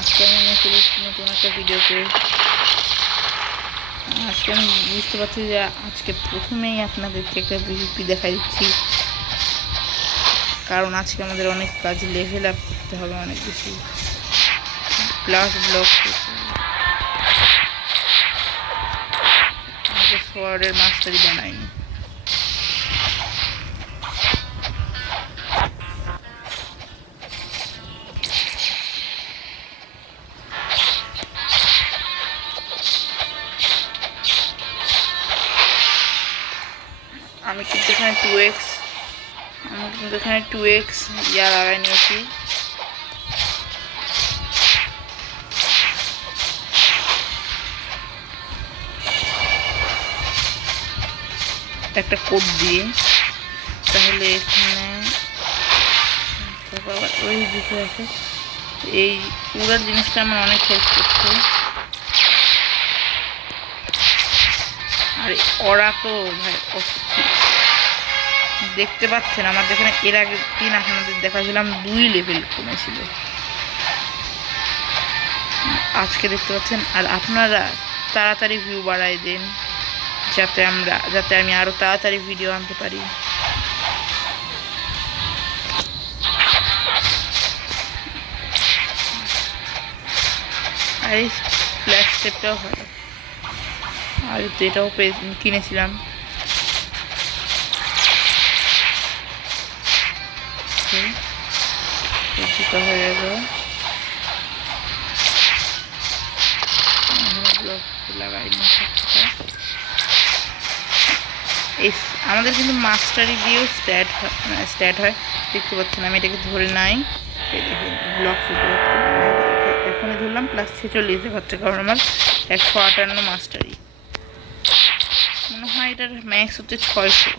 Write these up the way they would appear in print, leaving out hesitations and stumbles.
আজকে আমি চলে এসেছি নতুন একটা ভিডিওতে। আজকে আমি বুঝতে পারছি যে আজকে প্রথমেই আপনাদেরকে একটা ভিডিও দেখা দিচ্ছি, কারণ আজকে আমাদের অনেক কাজ লেভেল আপ করতে হবে, অনেক বেশি প্লাস ব্লক সোয়ার্ডের মাস্টারি বানাইনি। আমি কিন্তু এখানে 2x ইয়া লাগাই নিয়েছি। একটা কোড দিয়ে, তাহলে এখানে ওই বিষয় আছে। এই পুরো জিনিসটা আমার অনেক হেল্প করছে। আর ওরা তো ভাই দেখতে পাচ্ছেন, আমার যেখানে এর আগের দিন আপনাদের দেখাছিলাম 2 লেভেল কমেছিল, আজকে দেখতে পাচ্ছেন। আর আপনারা তাড়াতাড়ি ভিউ বাড়াই দেন, যাতে আমি আরও তাড়াতাড়ি ভিডিও আনতে পারি। আর এই ফ্ল্যাশ স্টেপটাও ভালো, আর এটাও কিনেছিলাম। হয়ে গেল, লাগাইনি। এই আমাদের কিন্তু মাস্টারি দিয়েও স্ট্যাট হয়, দেখতে পাচ্ছেন। আমি এটাকে ধরে নাই, ব্লক এখনই ধরলাম, প্লাস 46 হচ্ছে, কারণ আমার 158 মাস্টারি। মনে হয় এটার ম্যাক্স হচ্ছে 600।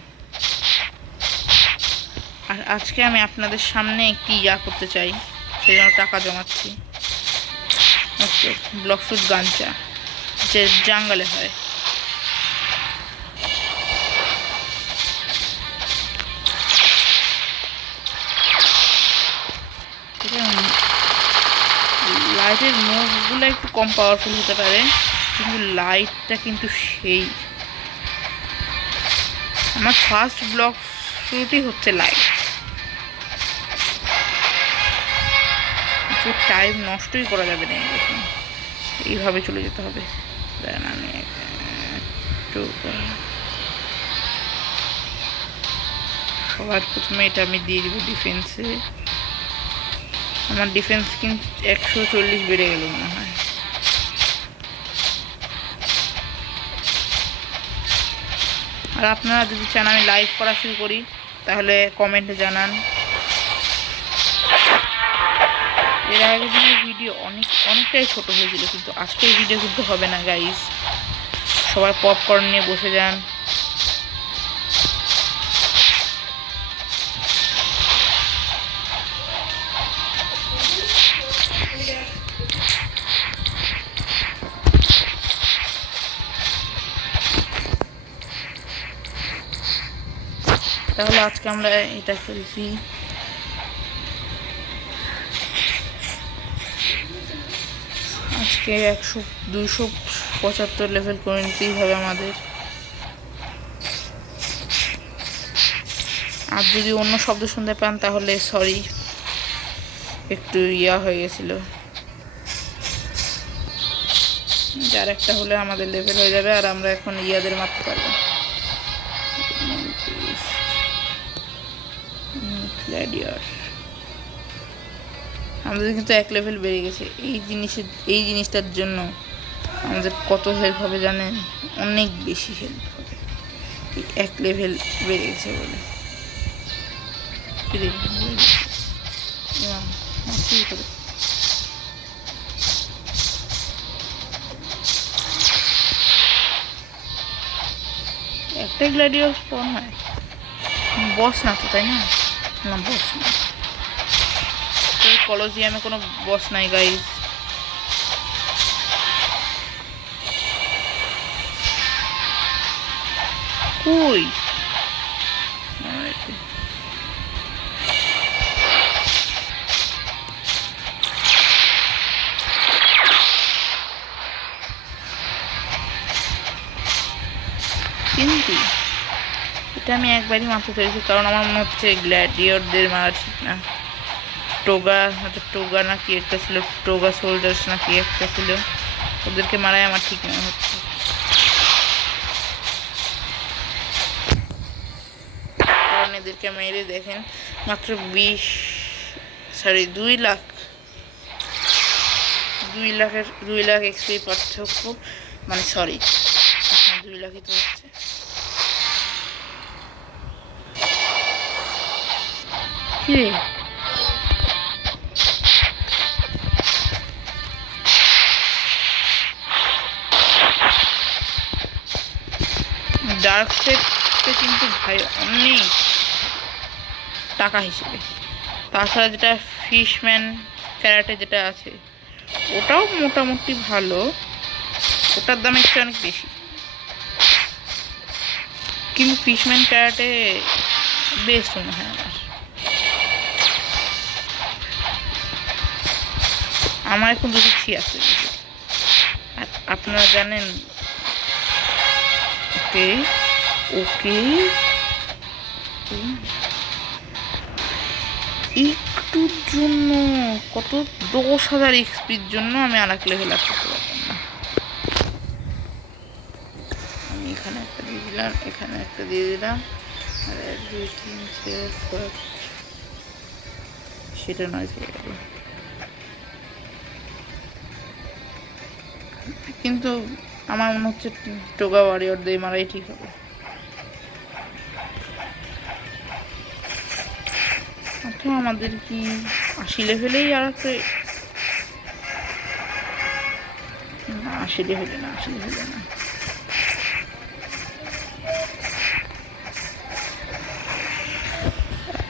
আর আজকে আমি আপনাদের সামনে একটি করতে চাই, সেই জন্য টাকা জমাচ্ছি। ব্লক ফুট গাঞ্চা যে জাঙ্গলে হয়, লাইটের মুভগুলো একটু কম পাওয়ারফুল হতে পারে, কিন্তু লাইটটা কিন্তু সেই। আমার ফার্স্ট ব্লক শুরুটি হচ্ছে লাইট, যে টাইম নষ্টই করা যাবে না, এইভাবে চলে যেতে হবে। দেন আমি একটু সবার প্রথমে এটা আমি দিয়ে দিব ডিফেন্সে। আমার ডিফেন্স কিন্তু 140 বেড়ে গেল মনে হয়। আর আপনারা যদি চান আমি লাইভ করা শুরু করি, তাহলে কমেন্টে জানান। এর আগের দিনের ভিডিও অনেকটাই ছোট হয়েছিল, কিন্তু আজকের ভিডিও কিন্তু হবে না গাইস। সবাই পপকর্ন নিয়ে বসে যান। তাহলে আজকে আমরা এটা খেলছি। আজকে 275 লেভেল করে নিতেই হবে আমাদের। আর যদি অন্য শব্দ শুনতে পান তাহলে সরি, একটু হয়ে গেছিল। যার একটা হলে আমাদের লেভেল হয়ে যাবে, আর আমরা এখন ইয়াদের মারতে পারবো। আমাদের কিন্তু 1 লেভেল বেড়ে গেছে। এই জিনিসটার জন্য আমাদের কত হেল্প হবে জানেন? অনেক বেশি হেল্প হবে, 1 লেভেল বেড়ে গেছে বলে। একটাই গ্ল্যাডিয়ার স্পন হয়, বস না তো, তাই না? না, বস না। কলোজিয়ামে কোনো বস নাই গাইস। কই কিন্তু এটা আমি একবারই মারতে পেরেছি, কারণ আমার মনে হচ্ছে গ্ল্যাডিওরদের মারা ঠিক না। টোগা হয়তো টোগা না কি একটা ছিল, টোগা সোলজার্স না কি একটা ছিল, ওদেরকে মারাই আমার ঠিক মনে হচ্ছে। কারণ এদেরকে মেরে দেখেন মাত্র 2 লাখ এক্সপি পার্থক্য, মানে সরি 2 লাখই তো হচ্ছে। কি ডার্ক সেটে কিন্তু ভাই অনেক টাকা হিসেবে। তাছাড়া যেটা ফিশম্যান ক্যারাটে যেটা আছে ওটাও মোটামুটি ভালো, ওটার দাম একটু অনেক বেশি, কিন্তু ফিশম্যান ক্যারাটে বেস্ট মনে হয় আমার এখন 286। আর আপনারা জানেন ওকে ওকে একটুর জন্য কত 10,000 এক্সপির জন্য আমি আর এক লেভেল আপ করতে পারতাম না। আমি এখানে একটা দিয়ে দিলাম, এখানে একটা দিয়ে দিলাম, আর 1 2 3 4 5 সেটা নয় হয়ে গেল। কিন্তু আমার মনে হচ্ছে টোগা ওয়ারিয়র দিয়ে মারাই ঠিক হবে। আচ্ছা আমাদের কি 80 লেভেলেই আর একটা, না 80 লেভেলে না, 80 লেভেলে না।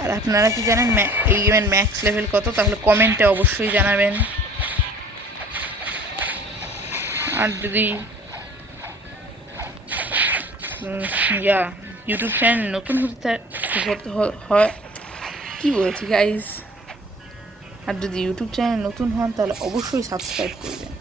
আর আপনারা কি জানেন এই গেমের ম্যাক্স লেভেল কত? তাহলে কমেন্টে অবশ্যই জানাবেন। আর যদি ইউটিউব চ্যানেল নতুন হয়, কি বলছি গাইজ, আর যদি ইউটিউব চ্যানেল নতুন হন তাহলে অবশ্যই সাবস্ক্রাইব করবেন।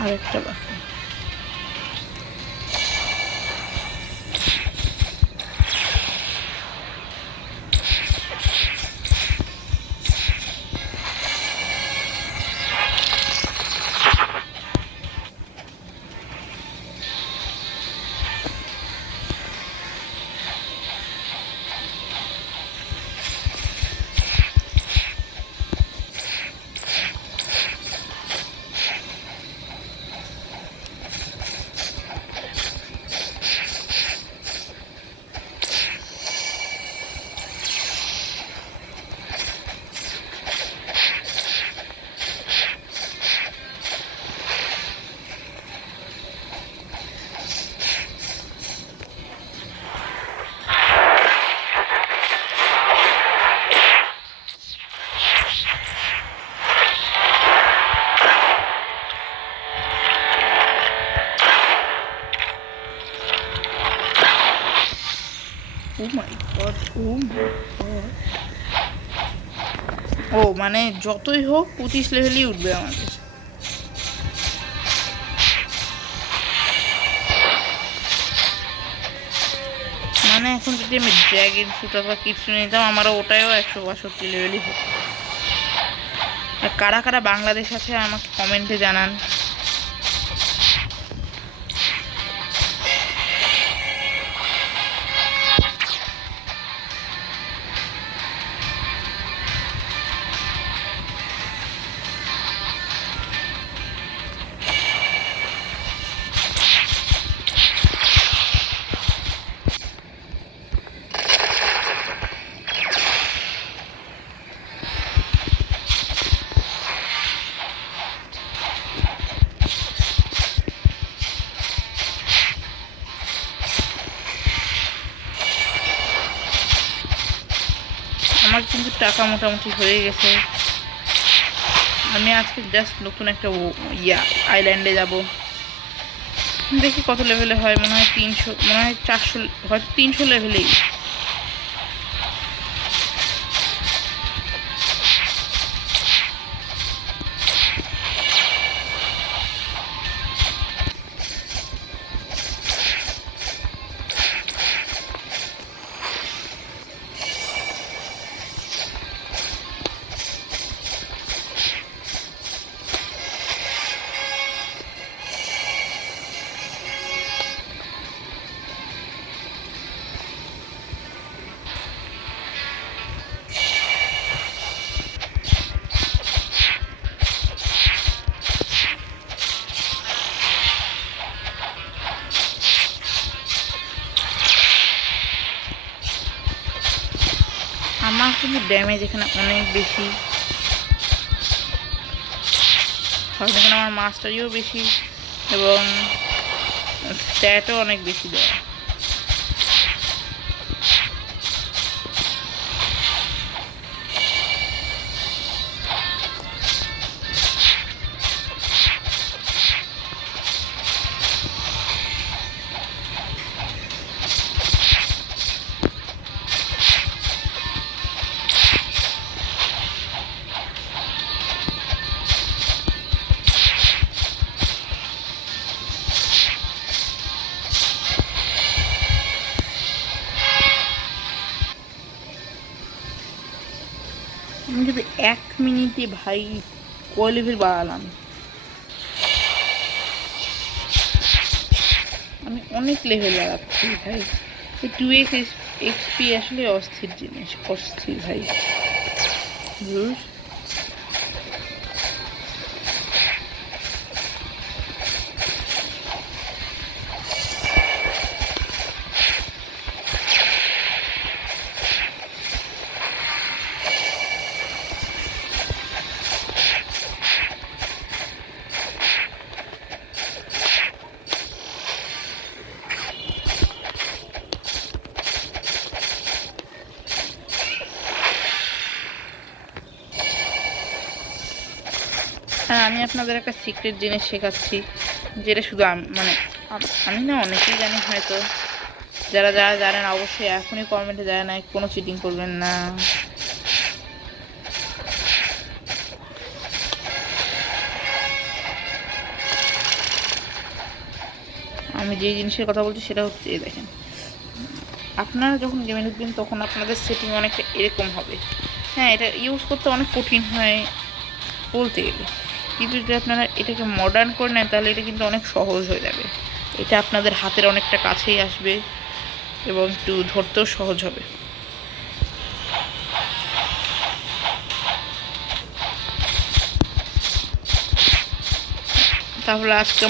আরেকটা বাকি। ও মানে যতই হোক 25 লেভেলই উঠবে আমাদের। মানে এখন যদি আমি ড্র্যাগন ফুট অথবা কিছু নিতাম আমারও ওটাও 162 লেভেলই হতো। আর কারা কারা বাংলাদেশ আছে আমাকে কমেন্টে জানান। আমার কিন্তু টাকা মোটামুটি হয়ে গেছে। আমি আজকে জাস্ট নতুন একটা আইল্যান্ডে যাব, দেখি কত লেভেলে হয়। মনে হয় 300, মনে হয় 400, হয়তো 300 লেভেলেই। আমার কিন্তু ড্যামেজ এখানে অনেক বেশি, কারণ এখানে আমার মাস্টারিও বেশি এবং স্ট্যাটও অনেক বেশি দেয়। আমি কিন্তু 1 মিনিটে ভাই কয় লেভেল বাড়ালাম, আমি অনেক লেভেল বাড়াচ্ছি ভাই। এই 2x এক্সপি আসলে অস্থির জিনিস, অস্থির ভাই। হ্যাঁ, আমি আপনাদের একটা সিক্রেট জিনিস শেখাচ্ছি, যেটা শুধু আমি না, অনেকেই জানি হয়তো। যারা যারা জানেন অবশ্যই এখনই কমেন্টে জানান, কোনো চিটিং করবেন না। আমি যে জিনিসের কথা বলছি সেটা হচ্ছে, দেখেন, আপনারা যখন গেমে ঢুকবেন তখন আপনাদের সেটিং অনেকটা এরকম হবে। হ্যাঁ, এটা ইউজ করতে অনেক কঠিন হয় বলতে গেলে, কিন্তু যদি আপনারা এটাকে মডার্ন করে নেন তাহলে এটা কিন্তু অনেক সহজ হয়ে যাবে। এটা আপনাদের হাতের অনেকটা কাছেই আসবে এবং একটু ধরতেও সহজ হবে। তাহলে আজকে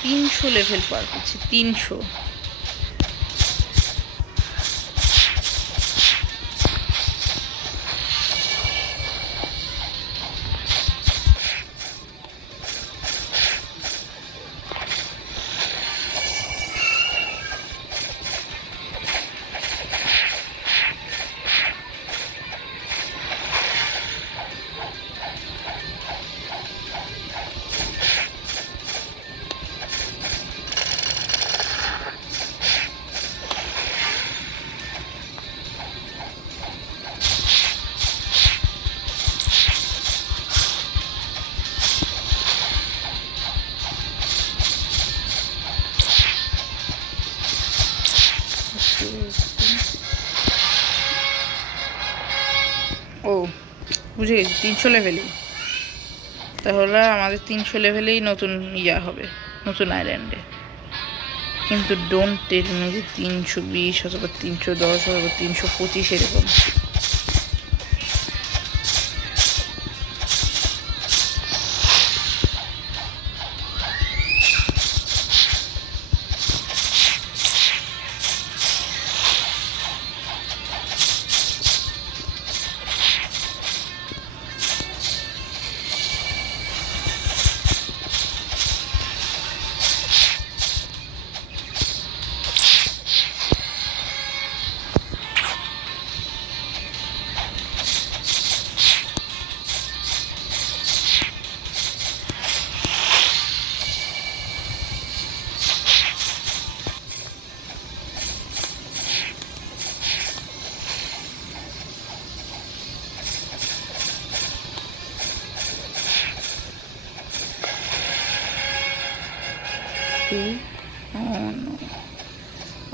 300 লেভেল পার করছি, 300। ও বুঝে গেছি, 300 লেভেলেই। তাহলে আমাদের 300 লেভেলেই নতুন হবে, নতুন আইল্যান্ডে। কিন্তু ডোন্ট টেল মি যে 320 অথবা 310 অথবা 325 এরকম।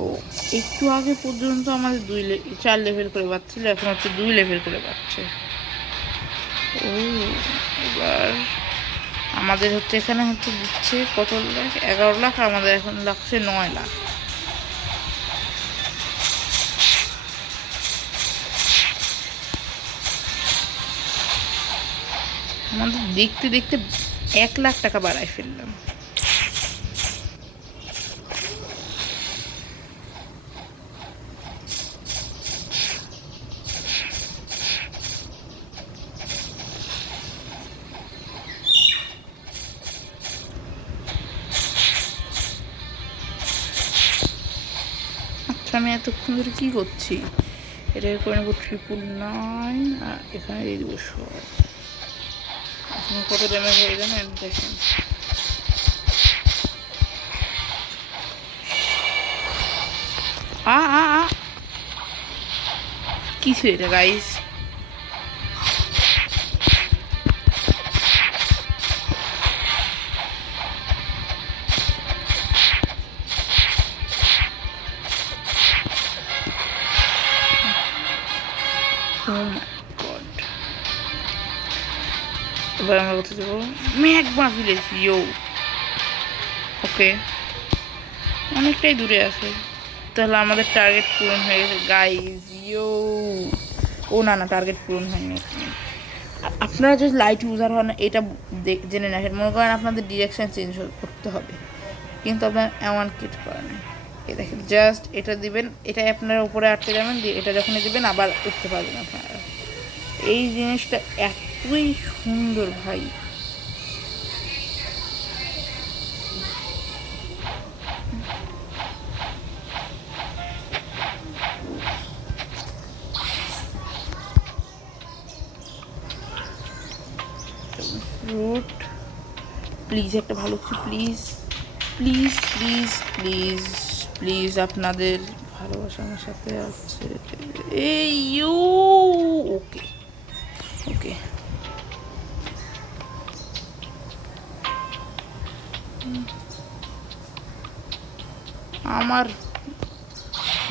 ও একটু আগে পর্যন্ত আমাদের 4 লেভেল করে পাচ্ছিল, এখন হচ্ছে 2 লেভেল করে পাচ্ছে। ও এবার আমাদের হচ্ছে এখানে হচ্ছে দিচ্ছে কত লাখ, 11 লাখ, আমাদের এখন লাগছে 9 লাখ। আমাদের দেখতে দেখতে 1 লাখ টাকা বাড়ায় ফেললাম। আচ্ছা আমি এতক্ষণ ধরে কী করছি? এটা করে নেবো 999 আর এখানে দিয়ে দেবো 100। এখন কত ড্যামেজ হয়ে জানেন? দেখেন কিছু এটা গাইস, এবার আমরা কোথায় যাবো? Magma village. ইয়ো ওকে, অনেকটাই দূরে আছে, তাহলে আমাদের টার্গেট পূরণ হয়ে গেছে গাইজ। ইয়ো ও না টার্গেট পূরণ হয়নি। আপনারা যদি লাইট ইউজার হন এটা জেনে রাখেন, মনে করেন আপনাদের ডিরেকশন চেঞ্জ করতে হবে, কিন্তু আপনার এমন কিট করা নেই। এই দেখেন জাস্ট এটা দিবেন, এটাই আপনারা উপরে আটকে যাবেন, দিয়ে এটা যখনই দিবেন আবার উঠতে পারবেন আপনারা। এই জিনিসটা এতই সুন্দর ভাই। ফ্রুট প্লিজ, একটা ভালো কিছু please please please please please, আপনাদের ভালোবাসা আমার সাথে আছে। এই ইউ ওকে ওকে,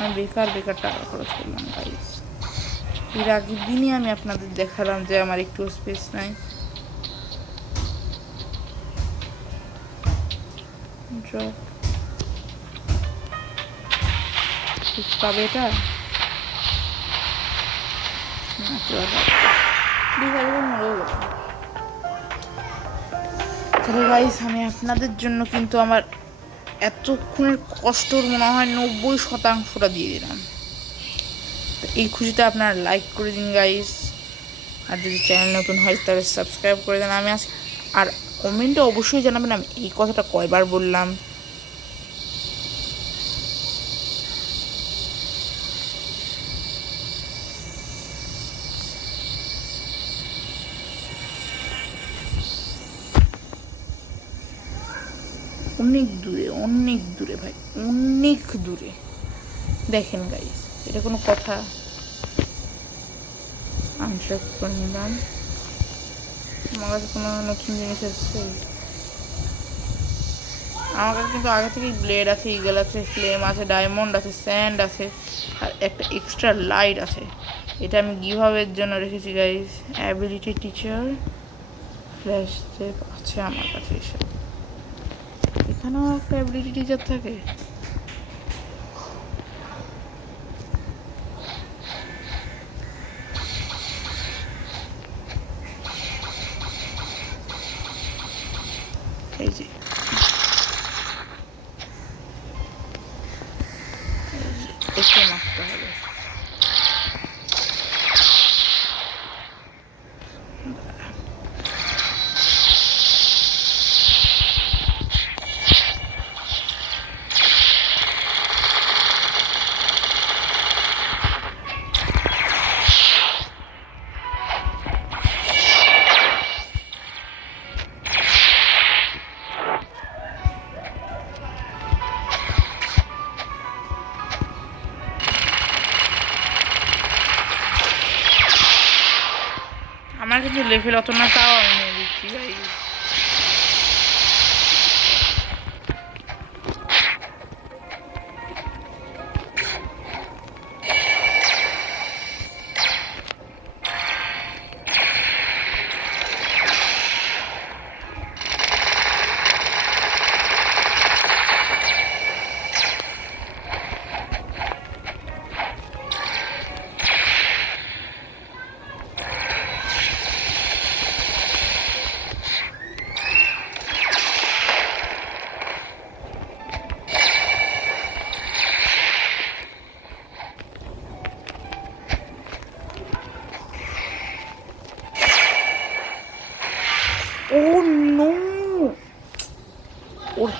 আমি বেকার বেকার টাকা খরচ করলাম গাইস। এর আগের দিনই আমি আপনাদের দেখালাম যে আমার একটু স্পেস নাই। পাবে এটা তবে গাইস আমি আপনাদের জন্য কিন্তু আমার এতক্ষণের কষ্টর মনে হয় 90% দিয়ে দিলাম। তো এই খুশিতে আপনারা লাইক করে দিন গাইস, আর যদি চ্যানেল নতুন হয় তাহলে সাবস্ক্রাইব করে দেন। আমি আছি, আর কমেন্টে অবশ্যই জানাবেন আমি এই কথাটা কয়বার বললাম। অনেক দূরে অনেক দূরে ভাই, অনেক দূরে। দেখেন গাইস এটা কোনো কথা? আনট্র্যাক করে নিলাম। আমার কাছে কোনো নতুন জিনিস আসছে? আমার কাছে কিন্তু আগে থেকেই ব্লেড আছে, ইগল আছে, ফ্লেম আছে, ডায়মন্ড আছে, স্যান্ড আছে, আর একটা এক্সট্রা লাইট আছে। এটা আমি গিভআওয়ের জন্য রেখেছি guys. Ability teacher, flash step আছে আমার কাছে। এসব এখানেও একটা অ্যাবিলিটি টিচার থাকে। এই যে একে মারতে হবে। আমার কিন্তু লেভেল অত না, তাও আমি নিয়ে দিচ্ছি ভাই।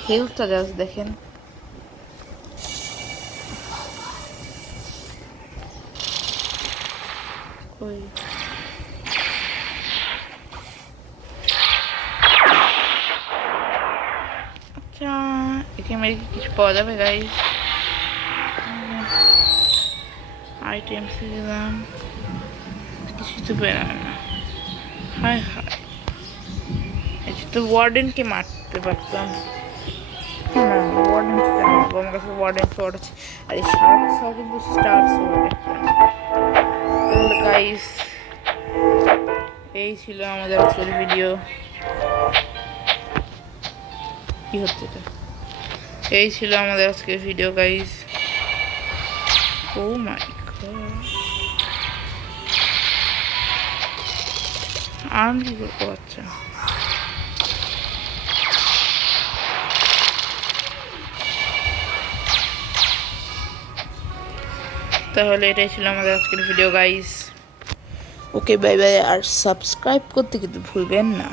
হেলথটা জাস্ট দেখেন। ওই আচ্ছা, একে মেরে কি কিছু পাওয়া যাবে গাইস? আইটেমস দিলাম, কিছু তো বেরোয় না। হায় হায়, এটা তো ওয়ার্ডেনকে মারতে পারতাম না। ওয়ার্ডেন আমার কাছে ওয়ার্ডেন শর্ট আছে, আর এই শার্ক সহ কিন্তু স্টার শর্ট। তাহলে গাইস এই ছিল আমাদের আজকের ভিডিও। কি হচ্ছে এটা? এই ছিল আমাদের আজকের video guys. Oh my god, আর্ম কি করবো? আচ্ছা, তাহলে এটাই ছিল আমাদের আজকের video guys. Okay bye bye, আর সাবস্ক্রাইব করতে কিন্তু ভুলবেন না।